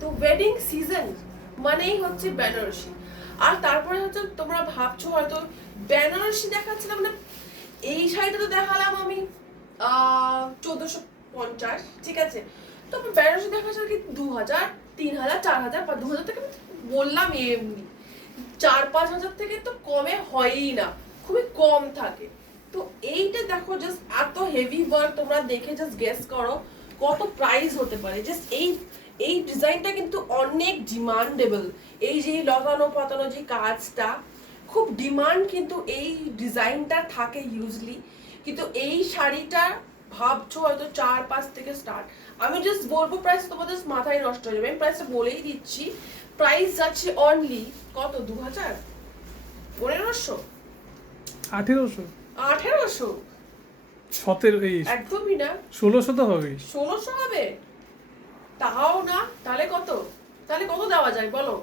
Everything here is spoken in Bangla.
তো ওয়েডিং সিজন মানেই হচ্ছে বেনারসি। আর তারপরে হচ্ছে তোমরা ভাবছো হয়তো বেনারসি দেখাচ্ছিলাম না, এই শাড়িটা তো দেখালাম আমি 1450, ঠিক আছে, তো বেনারসি দেখাচ্ছে কি 2000, 3000, 4000, 2000 থেকে বললাম এমনি 4-5 হাজার থেকে তো কমে হয়ই না, খুবই কম থাকে। তো এইটা দেখো জাস্ট এত হেভি ওয়ার্ক, তোমরা দেখে জাস্ট গেস করো কত প্রাইস হতে পারে। জাস্ট এই এই ডিজাইনটা কিন্তু অনেক ডিমান্ডেবল। এই যে লতানো পাতানো যে কাজটা খুব ডিমান্ড, কিন্তু এই ডিজাইনটা থাকে ইউজলি। কিন্তু এই শাড়িটা ভাবছো হয়তো 4-5 থেকে স্টার্ট। আমি জাস্ট বলবো প্রাইস, তোমাদের মাথায় নষ্ট হয়ে যাবে, আমি প্রাইসটা বলেই দিচ্ছি। প্রাইস যাচ্ছে অনলি কত, 2000, 1500, 1800, 1800, 17, একদমই না, 1600 তো হবে। 1600 হবে, তাও না, তাহলে কত, তাহলে কত দেওয়া যায় বলো?